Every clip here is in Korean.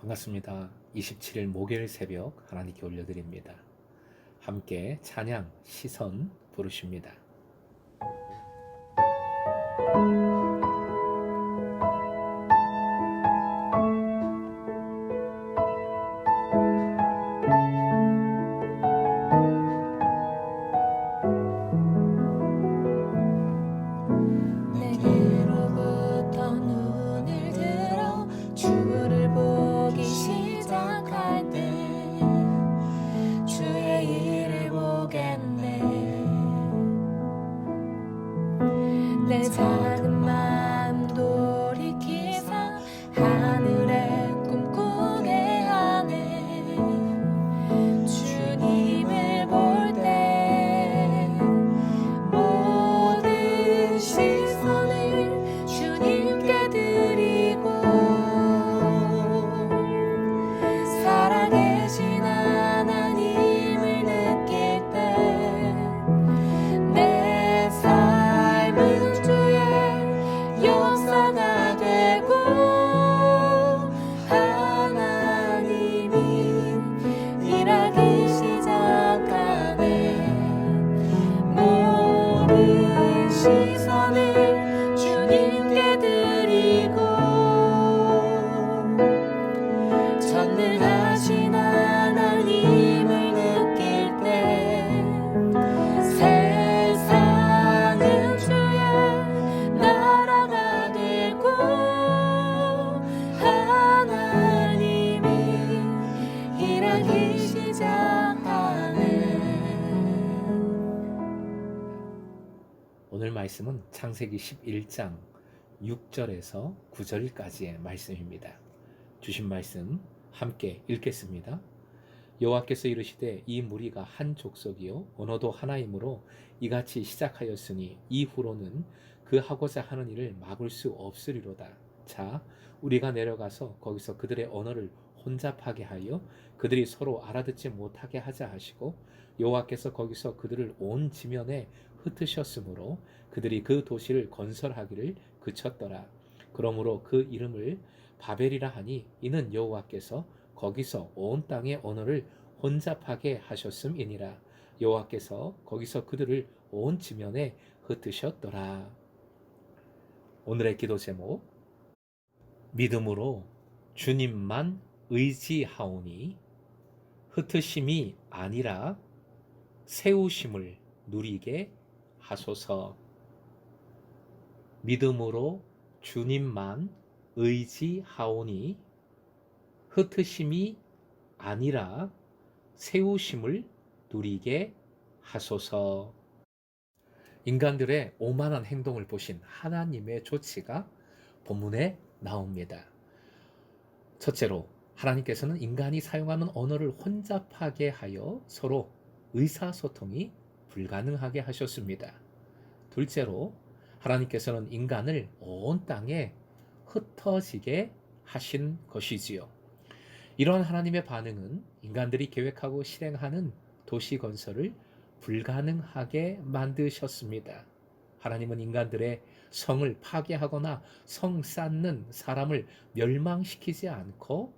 반갑습니다. 27일 목요일 새벽 하나님께 올려드립니다. 함께 찬양 시선 부르십니다. 내게로부터 눈을 들어 주를 보기 시작할 때 주의 일을 보겠네. 내 작은 마음 돌이키사 하늘에 꿈꾸게 하네. 주님을 볼 때 모든 시선을 주님께 드리고 살아계신 하나님을 느낄 때 내 삶은 주의 역사가 되고 하나님이 일하기 시작하네. 모든 시선을 주님께 드리고 전능하신 하나님을 느낄 때 세상은 주의 나라가 되고 하나님이 일하기 시작하네. 오늘 말씀은 창세기 11장 6절에서 9절까지의 말씀입니다. 주신 말씀 함께 읽겠습니다. 여호와께서 이르시되 이 무리가 한 족속이요 언어도 하나이므로 이같이 시작하였으니 이후로는 그 하고자 하는 일을 막을 수 없으리로다. 자, 우리가 내려가서 거기서 그들의 언어를 혼잡하게 하여 그들이 서로 알아듣지 못하게 하자 하시고 여호와께서 거기서 그들을 온 지면에 흩으셨으므로 그들이 그 도시를 건설하기를 그쳤더라. 그러므로 그 이름을 바벨이라 하니 이는 여호와께서 거기서 온 땅의 언어를 혼잡하게 하셨음이니라. 여호와께서 거기서 그들을 온 지면에 흩으셨더라. 오늘의 기도 제목, 믿음으로 주님만 의지하오니 흩으심이 아니라 세우심을 누리게 하소서. 믿음으로 주님만 의지하오니 흩으심이 아니라 세우심을 누리게 하소서. 인간들의 오만한 행동을 보신 하나님의 조치가 본문에 나옵니다. 첫째로 하나님께서는 인간이 사용하는 언어를 혼잡하게 하여 서로 의사소통이 불가능하게 하셨습니다. 둘째로 하나님께서는 인간을 온 땅에 흩어지게 하신 것이지요. 이러한 하나님의 반응은 인간들이 계획하고 실행하는 도시 건설을 불가능하게 만드셨습니다. 하나님은 인간들의 성을 파괴하거나 성 쌓는 사람을 멸망시키지 않고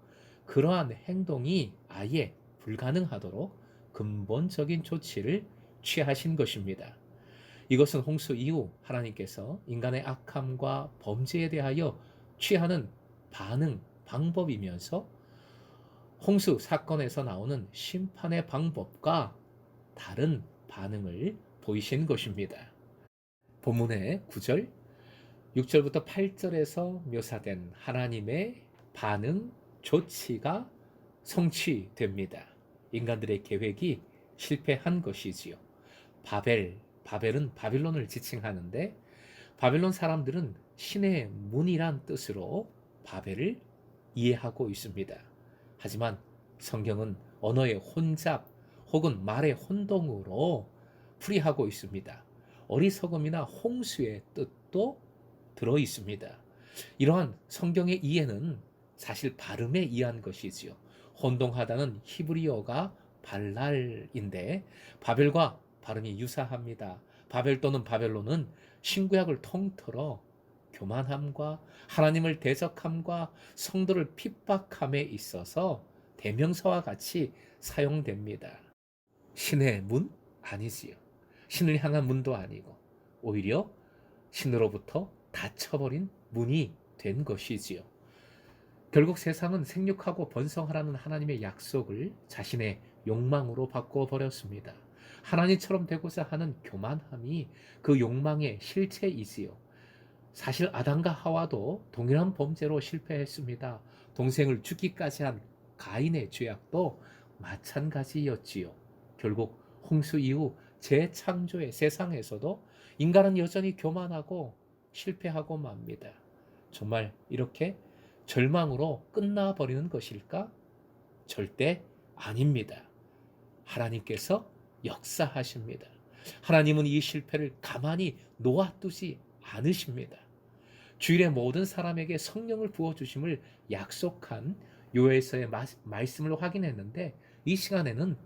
그러한 행동이 아예 불가능하도록 근본적인 조치를 취하신 것입니다. 이것은 홍수 이후 하나님께서 인간의 악함과 범죄에 대하여 취하는 반응, 방법이면서 홍수 사건에서 나오는 심판의 방법과 다른 반응을 보이신 것입니다. 본문의 9절, 6절부터 8절에서 묘사된 하나님의 반응, 조치가 성취됩니다. 인간들의 계획이 실패한 것이지요. 바벨은 바빌론을 지칭하는데 바빌론 사람들은 신의 문이란 뜻으로 바벨을 이해하고 있습니다. 하지만 성경은 언어의 혼잡 혹은 말의 혼동으로 풀이하고 있습니다. 어리석음이나 홍수의 뜻도 들어 있습니다. 이러한 성경의 이해는 사실 발음에 의한 것이지요. 혼동하다는 히브리어가 발랄인데 바벨과 발음이 유사합니다. 바벨 또는 바벨론은 신구약을 통틀어 교만함과 하나님을 대적함과 성도를 핍박함에 있어서 대명사와 같이 사용됩니다. 신의 문? 아니지요. 신을 향한 문도 아니고 오히려 신으로부터 닫혀버린 문이 된 것이지요. 결국 세상은 생육하고 번성하라는 하나님의 약속을 자신의 욕망으로 바꿔버렸습니다. 하나님처럼 되고자 하는 교만함이 그 욕망의 실체이지요. 사실 아담과 하와도 동일한 범죄로 실패했습니다. 동생을 죽기까지 한 가인의 죄악도 마찬가지였지요. 결국 홍수 이후 재창조의 세상에서도 인간은 여전히 교만하고 실패하고 맙니다. 정말 이렇게 절망으로 끝나버리는 것일까? 절대 아닙니다. 하나님께서 역사하십니다. 하나님은 이 실패를 가만히 놓아두지 않으십니다. 주일에 모든 사람에게 성령을 부어주심을 약속한 요엘서의 말씀을 확인했는데 이 시간에는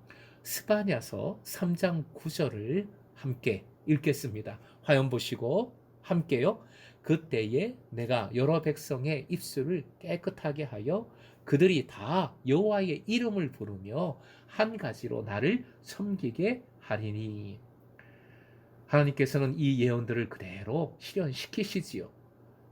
스바냐서 3장 9절을 함께 읽겠습니다. 화면 보시고 함께요. 그때에 내가 여러 백성의 입술을 깨끗하게 하여 그들이 다 여호와의 이름을 부르며 한 가지로 나를 섬기게 하리니. 하나님께서는 이 예언들을 그대로 실현시키시지요.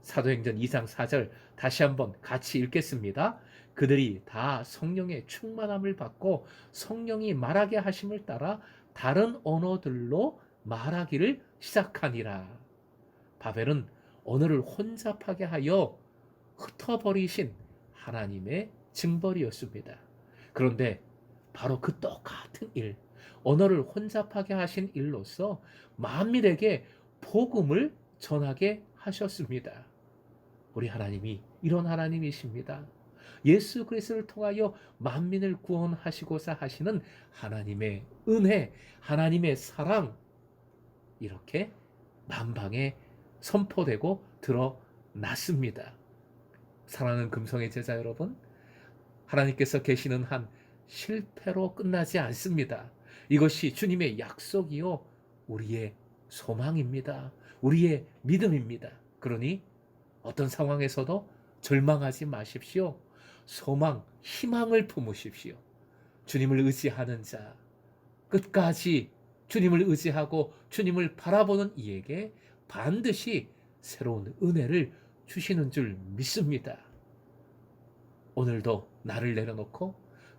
사도행전 2장 4절 다시 한번 같이 읽겠습니다. 그들이 다 성령의 충만함을 받고 성령이 말하게 하심을 따라 다른 언어들로 말하기를 시작하니라. 바벨은 언어를 혼잡하게 하여 흩어버리신 하나님의 징벌이었습니다. 그런데 바로 그 똑같은 일, 언어를 혼잡하게 하신 일로서 만민에게 복음을 전하게 하셨습니다. 우리 하나님이 이런 하나님이십니다. 예수 그리스도를 통하여 만민을 구원하시고자 하시는 하나님의 은혜, 하나님의 사랑, 이렇게 만방에 선포되고 드러났습니다. 사랑하는 금성의 제자 여러분, 하나님께서 계시는 한 실패로 끝나지 않습니다. 이것이 주님의 약속이요 우리의 소망입니다. 우리의 믿음입니다. 그러니 어떤 상황에서도 절망하지 마십시오. 소망, 희망을 품으십시오. 주님을 의지하는 자, 끝까지 주님을 의지하고 주님을 바라보는 이에게 반드시 새로운 은혜를 주시는 줄 믿습니다. 오늘도 나를 내려놓고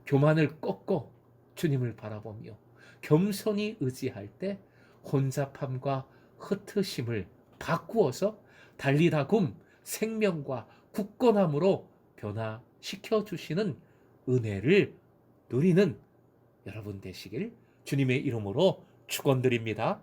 교만을 꺾고 주님을 바라보며 겸손히 의지할 때 혼잡함과 흩으심을 바꾸어서 달리다굼 생명과 굳건함으로 변화시켜 주시는 은혜를 누리는 여러분 되시길 주님의 이름으로 축원드립니다.